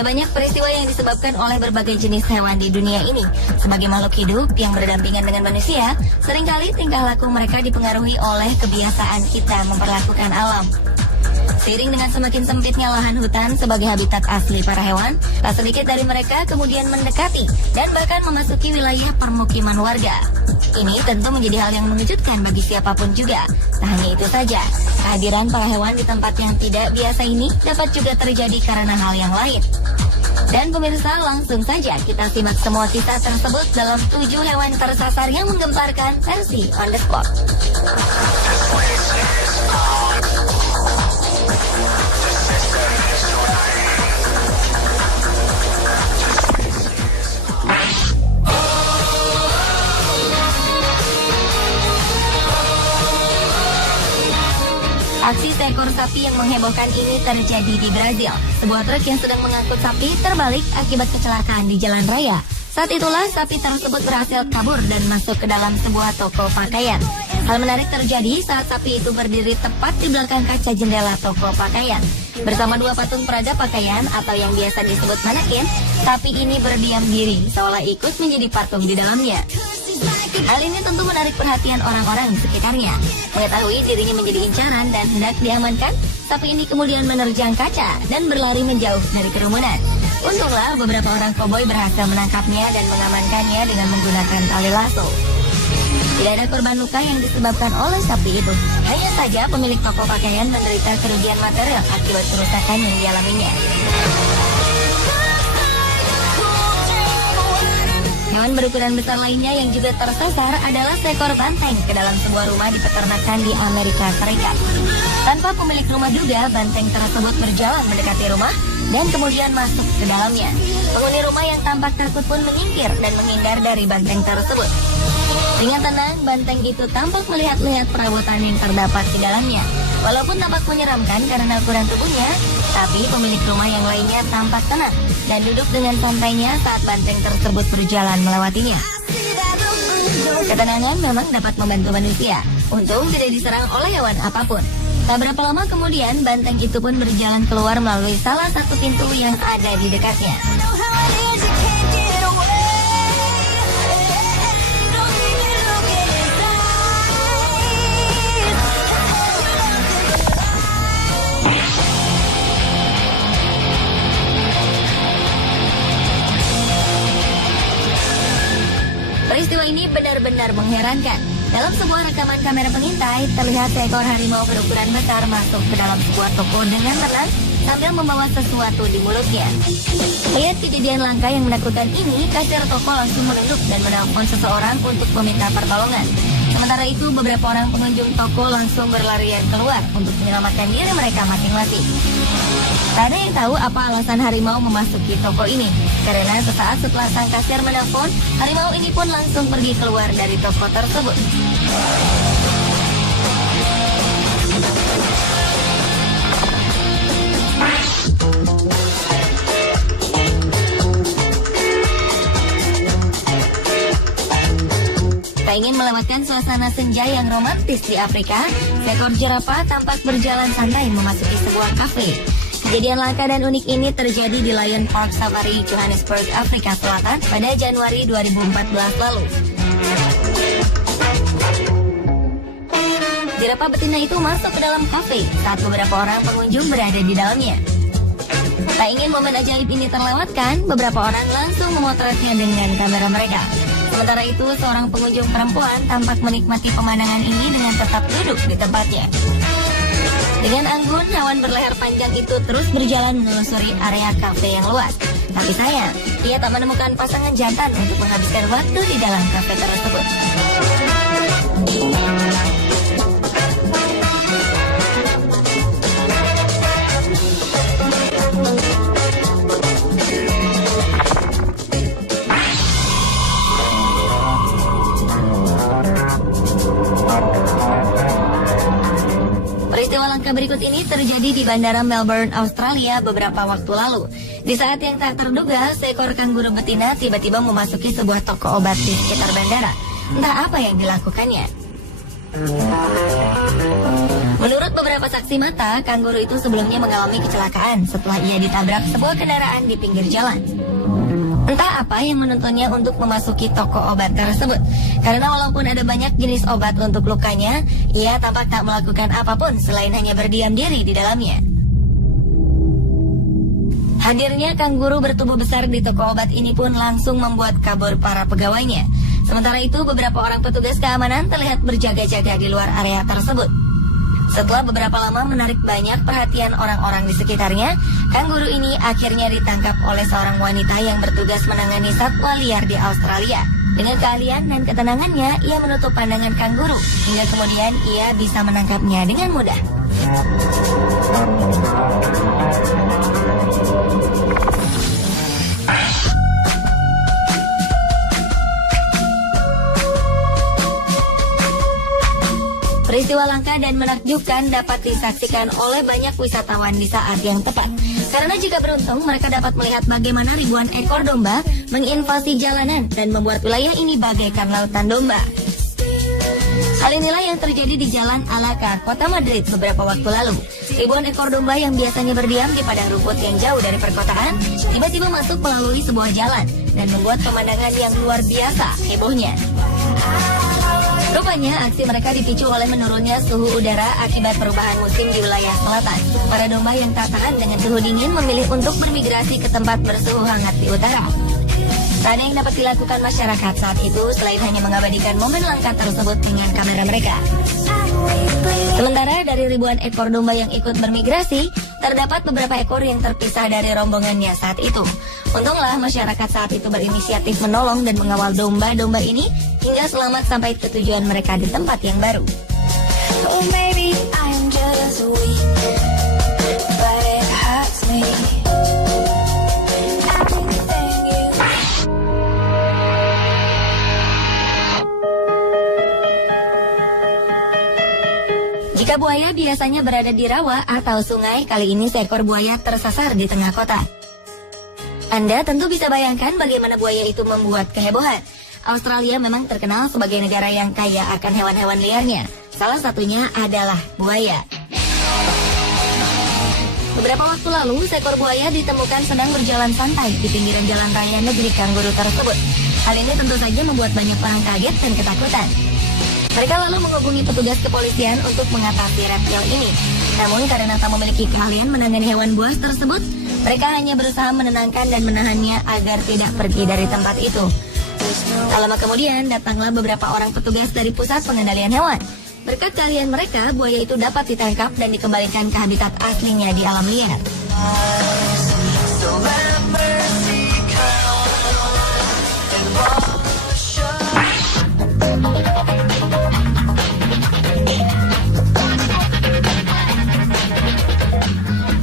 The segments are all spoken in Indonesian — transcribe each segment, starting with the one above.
Ada banyak peristiwa yang disebabkan oleh berbagai jenis hewan di dunia ini. Sebagai makhluk hidup yang berdampingan dengan manusia, seringkali tingkah laku mereka dipengaruhi oleh kebiasaan kita memperlakukan alam. Seiring dengan semakin sempitnya lahan hutan sebagai habitat asli para hewan, tak sedikit dari mereka kemudian mendekati dan bahkan memasuki wilayah permukiman warga. Ini tentu menjadi hal yang mengejutkan bagi siapapun juga. Tak hanya itu saja, kehadiran para hewan di tempat yang tidak biasa ini dapat juga terjadi karena hal yang lain. Dan pemirsa, langsung saja kita simak semua kisah tersebut dalam 7 hewan tersasar yang menggemparkan versi on the spot. Aksi seekor sapi yang menghebohkan ini terjadi di Brazil. Sebuah truk yang sedang mengangkut sapi terbalik akibat kecelakaan di jalan raya. Saat itulah sapi tersebut berhasil kabur dan masuk ke dalam sebuah toko pakaian. Hal menarik terjadi saat sapi itu berdiri tepat di belakang kaca jendela toko pakaian. Bersama 2 patung perada pakaian atau yang biasa disebut manekin, sapi ini berdiam diri seolah ikut menjadi patung di dalamnya. Hal ini tentu menarik perhatian orang-orang di sekitarnya. Mengetahui dirinya menjadi incaran dan hendak diamankan, sapi ini kemudian menerjang kaca dan berlari menjauh dari kerumunan. Untunglah beberapa orang koboi berhasil menangkapnya dan mengamankannya dengan menggunakan tali lasso. Tidak ada korban luka yang disebabkan oleh sapi itu. Hanya saja pemilik toko pakaian menderita kerugian material akibat kerusakan yang dialaminya. Hewan berukuran besar lainnya yang juga tersasar adalah seekor banteng ke dalam sebuah rumah di peternakan di Amerika Serikat. Tanpa pemilik rumah duga, banteng tersebut berjalan mendekati rumah dan kemudian masuk ke dalamnya. Penghuni rumah yang tampak takut pun menyingkir dan menghindar dari banteng tersebut. Dengan tenang, banteng itu tampak melihat-lihat perabotan yang terdapat di dalamnya. Walaupun tampak menyeramkan karena ukuran tubuhnya, tapi pemilik rumah yang lainnya tampak tenang dan duduk dengan santainya saat banteng tersebut berjalan melewatinya. Ketenangan memang dapat membantu manusia. Untung tidak diserang oleh hewan apapun. Tak berapa lama kemudian, banteng itu pun berjalan keluar melalui salah satu pintu yang ada di dekatnya. Peristiwa ini benar-benar mengherankan. Dalam sebuah rekaman kamera pengintai, terlihat seekor harimau berukuran besar masuk ke dalam sebuah toko dengan tenang sambil membawa sesuatu di mulutnya. Melihat kejadian langka yang menakutkan ini, kasir toko langsung menunduk dan menelpon seseorang untuk meminta pertolongan. Sementara itu, beberapa orang pengunjung toko langsung berlarian keluar untuk menyelamatkan diri mereka masing-masing. Tak ada yang tahu apa alasan harimau memasuki toko ini. Karena sesaat setelah sang kasir menelpon, harimau ini pun langsung pergi keluar dari toko tersebut. Tak ingin melewatkan suasana senja yang romantis di Afrika, seekor jerapah tampak berjalan santai memasuki sebuah kafe. Kejadian langka dan unik ini terjadi di Lion Park Safari, Johannesburg, Afrika Selatan pada Januari 2014 lalu. Jerapah betina itu masuk ke dalam kafe saat beberapa orang pengunjung berada di dalamnya. Tak ingin momen ajaib ini terlewatkan, beberapa orang langsung memotretnya dengan kamera mereka. Sementara itu, seorang pengunjung perempuan tampak menikmati pemandangan ini dengan tetap duduk di tempatnya. Dengan anggun, hewan berleher panjang itu terus berjalan menelusuri area kafe yang luas. Tapi sayang, ia tak menemukan pasangan jantan untuk menghabiskan waktu di dalam kafe tersebut. Peristiwa langka berikut ini terjadi di Bandara Melbourne, Australia beberapa waktu lalu. Di saat yang tak terduga, seekor kanguru betina tiba-tiba memasuki sebuah toko obat di sekitar bandara. Entah apa yang dilakukannya. Menurut beberapa saksi mata, kanguru itu sebelumnya mengalami kecelakaan setelah ia ditabrak sebuah kendaraan di pinggir jalan. Entah apa yang menuntunnya untuk memasuki toko obat tersebut. Karena walaupun ada banyak jenis obat untuk lukanya, ia tampak tak melakukan apapun selain hanya berdiam diri di dalamnya. Hadirnya kanguru bertubuh besar di toko obat ini pun langsung membuat kabur para pegawainya. Sementara itu, beberapa orang petugas keamanan terlihat berjaga-jaga di luar area tersebut. Setelah beberapa lama menarik banyak perhatian orang-orang di sekitarnya, kanguru ini akhirnya ditangkap oleh seorang wanita yang bertugas menangani satwa liar di Australia. Dengan keahlian dan ketenangannya, ia menutup pandangan kanguru, hingga kemudian ia bisa menangkapnya dengan mudah. Peristiwa langka dan menakjubkan dapat disaksikan oleh banyak wisatawan di saat yang tepat. Karena jika beruntung, mereka dapat melihat bagaimana ribuan ekor domba menginvasi jalanan dan membuat wilayah ini bagaikan lautan domba. Hal inilah yang terjadi di Jalan Alaka, Kota Madrid beberapa waktu lalu. Ribuan ekor domba yang biasanya berdiam di padang rumput yang jauh dari perkotaan, tiba-tiba masuk melalui sebuah jalan dan membuat pemandangan yang luar biasa hebohnya. Rupanya aksi mereka dipicu oleh menurunnya suhu udara akibat perubahan musim di wilayah selatan. Para domba yang tak tahan dengan suhu dingin memilih untuk bermigrasi ke tempat bersuhu hangat di utara. Tak ada yang dapat dilakukan masyarakat saat itu selain hanya mengabadikan momen langka tersebut dengan kamera mereka. Sementara dari ribuan ekor domba yang ikut bermigrasi, terdapat beberapa ekor yang terpisah dari rombongannya saat itu. Untunglah masyarakat saat itu berinisiatif menolong dan mengawal domba-domba ini hingga selamat sampai ke tujuan mereka di tempat yang baru. Oh, maybe I'm just weak, but it hurts me. Jika buaya biasanya berada di rawa atau sungai, kali ini seekor buaya tersasar di tengah kota. Anda tentu bisa bayangkan bagaimana buaya itu membuat kehebohan. Australia memang terkenal sebagai negara yang kaya akan hewan-hewan liarnya. Salah satunya adalah buaya. Beberapa waktu lalu, seekor buaya ditemukan sedang berjalan santai di pinggiran jalan raya negeri kanguru tersebut. Hal ini tentu saja membuat banyak orang kaget dan ketakutan. Mereka lalu menghubungi petugas kepolisian untuk mengatasi reptil ini. Namun karena tak memiliki keahlian menangani hewan buas tersebut, mereka hanya berusaha menenangkan dan menahannya agar tidak pergi dari tempat itu. Tak lama kemudian, datanglah beberapa orang petugas dari pusat pengendalian hewan. Berkat keahlian mereka, buaya itu dapat ditangkap dan dikembalikan ke habitat aslinya di alam liar.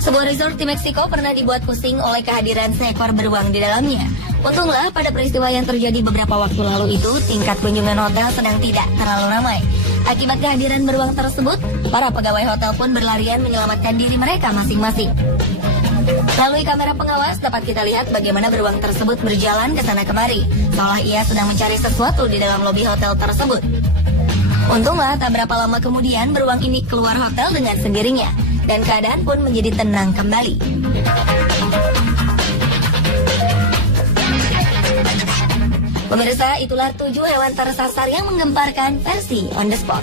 Sebuah resort di Meksiko pernah dibuat pusing oleh kehadiran seekor beruang di dalamnya. Untunglah pada peristiwa yang terjadi beberapa waktu lalu itu, tingkat kunjungan hotel sedang tidak terlalu ramai. Akibat kehadiran beruang tersebut, para pegawai hotel pun berlarian menyelamatkan diri mereka masing-masing. Melalui kamera pengawas dapat kita lihat bagaimana beruang tersebut berjalan ke sana kemari, seolah ia sedang mencari sesuatu di dalam lobi hotel tersebut. Untunglah tak berapa lama kemudian beruang ini keluar hotel dengan sendirinya, dan keadaan pun menjadi tenang kembali. Pemirsa, itulah 7 hewan tersasar yang menggemparkan versi On The Spot.